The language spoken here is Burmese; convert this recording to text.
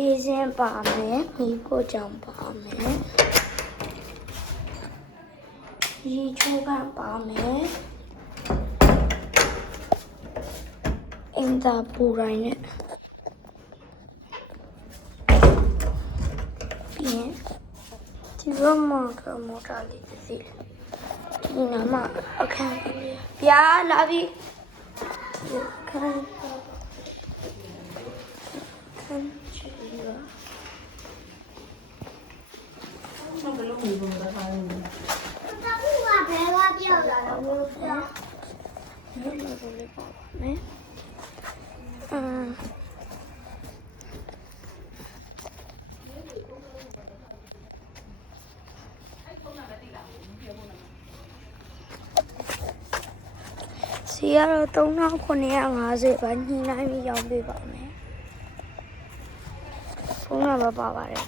ဖေးစင်းပါမယ်မီးကိုကြောင်ပါမယ်ရေချိုးကန်ပါမယ်အင်တာပူရိုင်းနဲ့ပြီးရင်ဒီဘက်မှာကမော်တာလေးတစ်စီးဒီနားမှာအခန်းလေးဗျာလာပြီခန်းချီလာဘယ်လိုမျိုးလုပ်တာလဲတော့ကဘယ်ကပြောက်လာတော့ဘယ်လိုလဲပေါ့မယ်စီကတော့3950ပါညှိနှိုင်းပြီးရောင်းပေးပါမယ်ဖုန်းနံပါတ်ပါပါတယ်